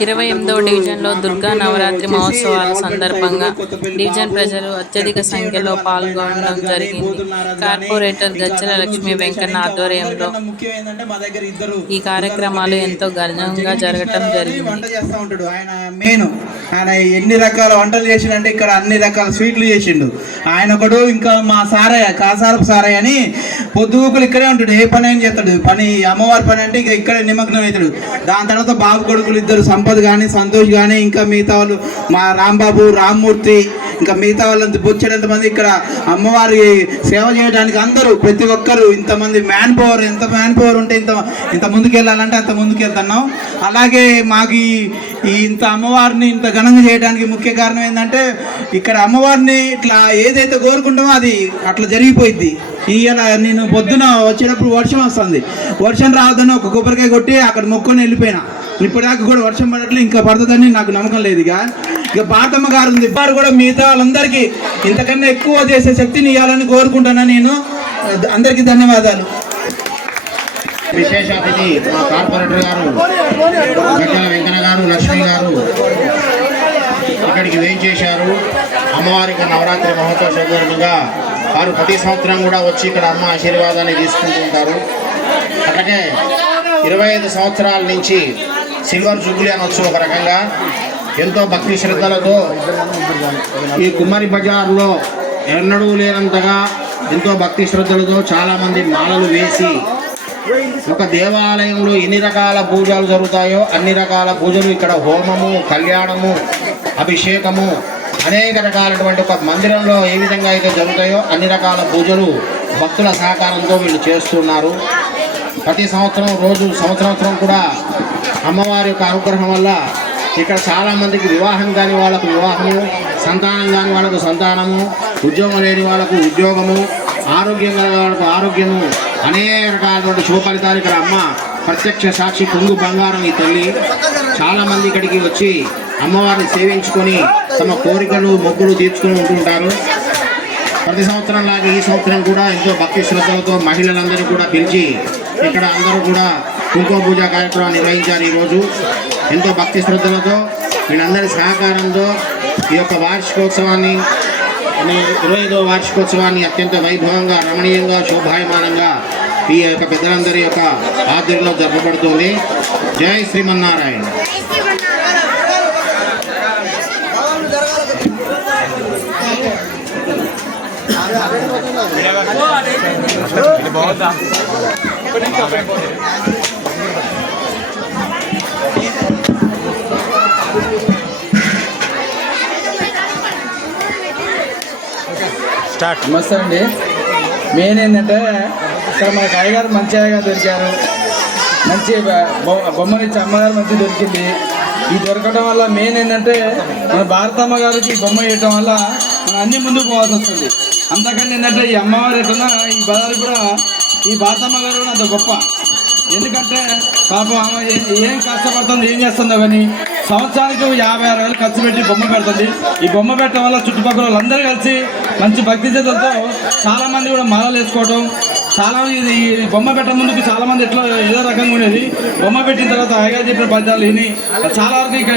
28వ డివిజన్లో దుర్గా నవరాత్రి మహోత్సవాల సందర్భంగా డివిజన్ ప్రజలు అత్యధిక సంఖ్యలో పాల్గొనడం జరిగింది. కార్పొరేటర్ గజ్జల లక్ష్మీ వెంకన్న ఆధ్వర్యంలో ఈ కార్యక్రమాలు ఎంతో ఘనంగా జరగటం జరిగింది. ఆయన ఎన్ని రకాల వంటలు చేసిండంటే ఇక్కడ అన్ని రకాల స్వీట్లు చేసిండు. ఆయన ఒకడు ఇంకా మా సారయ్య కాసారపు సారయ్య అని పొద్దుగుకులు ఇక్కడే ఉంటాడు. ఏ పని ఏం చేస్తాడు, పని అమ్మవారి పని అంటే ఇక ఇక్కడే నిమగ్నం అవుతాడు. దాని తర్వాత బాబు కొడుకులు ఇద్దరు సంపత్ కానీ సంతోష్ కానీ ఇంకా మిగతా వాళ్ళు మా రాంబాబు రామ్మూర్తి ఇంకా మిగతా వాళ్ళంతా బొచ్చేటంత మంది ఇక్కడ అమ్మవారి సేవ చేయడానికి అందరూ ప్రతి ఒక్కరు ఇంతమంది మ్యాన్ పవర్ ఉంటే ఇంత ముందుకు వెళ్ళాలంటే అంత ముందుకు వెళ్తున్నాం. అలాగే మాకు ఈ ఇంత అమ్మవారిని ఇంత ఘనంగా చేయడానికి ముఖ్య కారణం ఏంటంటే ఇక్కడ అమ్మవారిని ఇట్లా ఏదైతే కోరుకుంటామో అది అట్లా జరిగిపోయింది. ఇవాళ నేను పొద్దున వచ్చేటప్పుడు వర్షం వస్తుంది, వర్షం రావద్దని ఒక కొబ్బరికాయ కొట్టి అక్కడ మొక్కుని వెళ్ళిపోయినా. ఇప్పటిదాకా కూడా వర్షం పడట్లేదు, ఇంకా పడుతుందని నాకు నమ్మకం లేదు. ఇక భారతమ్మ గారు ఉంది, వారు కూడా మిగతా వాళ్ళందరికీ ఇంతకన్నా ఎక్కువ చేసే శక్తిని ఇవ్వాలని కోరుకుంటున్నా. నేను అందరికీ ధన్యవాదాలు. విశేష అతిథి మా కార్పొరేటర్ గారు గజ్జల వెంకన్న గారు లక్ష్మి గారు ఇక్కడికి వేయించేశారు. అమ్మవారికి నవరాత్రి మహోత్సవ సందర్భంగా వారు ప్రతి సంవత్సరం కూడా వచ్చి ఇక్కడ అమ్మ ఆశీర్వాదాన్ని తీసుకుంటుంటారు. అలాగే 25 సంవత్సరాల నుంచి సిల్వర్ జూబ్లీ అనొచ్చు ఒక రకంగా ఎంతో భక్తి శ్రద్ధలతో ఈ కుమ్మరి బజార్లో ఎన్నడూ లేనంతగా ఎంతో భక్తి శ్రద్ధలతో చాలామంది మాలలు వేసి ఒక దేవాలయంలో ఎన్ని రకాల పూజలు జరుగుతాయో అన్ని రకాల పూజలు ఇక్కడ హోమము, కళ్యాణము, అభిషేకము అనేక రకాలటువంటి ఒక మందిరంలో ఏ విధంగా అయితే జరుగుతాయో అన్ని రకాల పూజలు భక్తుల సహకారంతో వీళ్ళు చేస్తున్నారు. ప్రతి సంవత్సరం కూడా అమ్మవారి యొక్క అనుగ్రహం వల్ల ఇక్కడ చాలామందికి వివాహం కాని వాళ్ళకు వివాహము, సంతానం కాని వాళ్ళకు సంతానము, ఉద్యోగం లేని వాళ్ళకు ఉద్యోగము, ఆరోగ్యం కలిగిన వాళ్ళకు ఆరోగ్యము, అనేక రకాలైనటువంటి శుభ ఫలితాలు ఇక్కడ అమ్మ ప్రత్యక్ష సాక్షి పొంగు బంగారం ఈ తల్లి. చాలామంది ఇక్కడికి వచ్చి అమ్మవారిని సేవించుకొని తమ కోరికలు మొక్కులు తీర్చుకొని ఉంటుంటారు. ప్రతి సంవత్సరం లాగా ఈ సంవత్సరం కూడా ఎంతో భక్తి శ్రద్ధలతో మహిళలందరూ కూడా పిలిచి ఇక్కడ అందరూ కూడా కుంకుమ పూజ కార్యక్రమం నిర్వహించారు. ఈరోజు ఎంతో భక్తి శ్రద్ధలతో వీళ్ళందరి సహకారంతో ఈ యొక్క వార్షికోత్సవాన్ని 25వ వార్షికోత్సవాన్ని అత్యంత వైభవంగా, రమణీయంగా, శోభాయమానంగా ఈ యొక్క పెద్దలందరి యొక్క ఆధ్వర్యంలో జరపబడుతుంది. జై శ్రీమన్నారాయణ. నమస్తే అండి. మెయిన్ ఏంటంటే ఇక్కడ మనకు అయ్యగారు మంచి అయ్యగారు దొరికారు, మంచి బొమ్మనిచ్చి అమ్మగారు మంచి దొరికింది. ఈ దొరకడం వల్ల మెయిన్ ఏంటంటే మన భారతమ్మ గారికి బొమ్మ వేయటం వల్ల మనం అన్ని ముందుకు పోవాల్సి వస్తుంది. అంతకని ఏంటంటే ఈ అమ్మవారు ఎట్లా ఈ బజారు కూడా ఈ భారతమ్మ గారు కూడా అంత గొప్ప. ఎందుకంటే పాపం ఆమె ఏం కష్టపడుతుంది, ఏం చేస్తుందో కానీ సంవత్సరానికి 50,000 ఖర్చు పెట్టి బొమ్మ పెడుతుంది. ఈ బొమ్మ పెట్టడం వల్ల చుట్టుపక్కల వాళ్ళందరూ కలిసి మంచి భక్తి శ్రద్ధలతో చాలామంది కూడా మాలలు వేసుకోవడం, చాలామంది ఈ బొమ్మ పెట్టడం ముందుకు చాలామంది ఎట్లా ఏదో రకంగా ఉండేది. బొమ్మ పెట్టిన తర్వాత హాయిగా చెప్పిన పద్యాలు విని చాలా వరకు ఇక్కడ